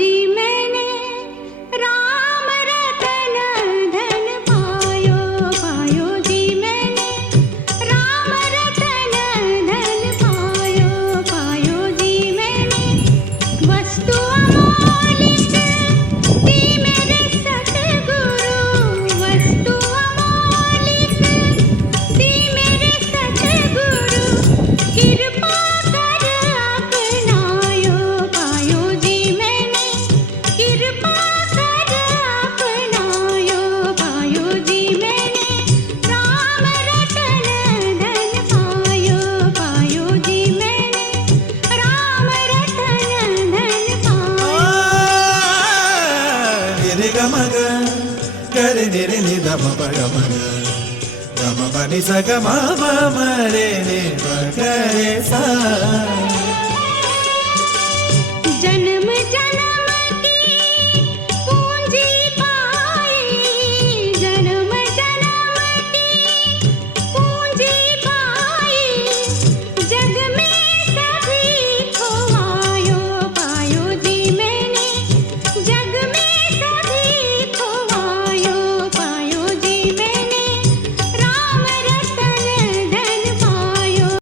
जी मैंने राम रतन धन पायो, पायो जी मैंने राम रतन धन पायो, पायो जी मैंने वस्तु अमोलिक दी मेरे सतगुरु, वस्तु अमोलिक दी मेरे सतगुरु, कृपा कर अपनायो, पायो जी मैंने कृपा कर अपनायो, पायो जी मैंने राम रतन धन पायो, पायो जी मैंने राम रतन धन पायो। रे ग म ग ग रे नि रे नि ध म प ग म ग ग म प नि सा ग म प म रे नि प ग रे सा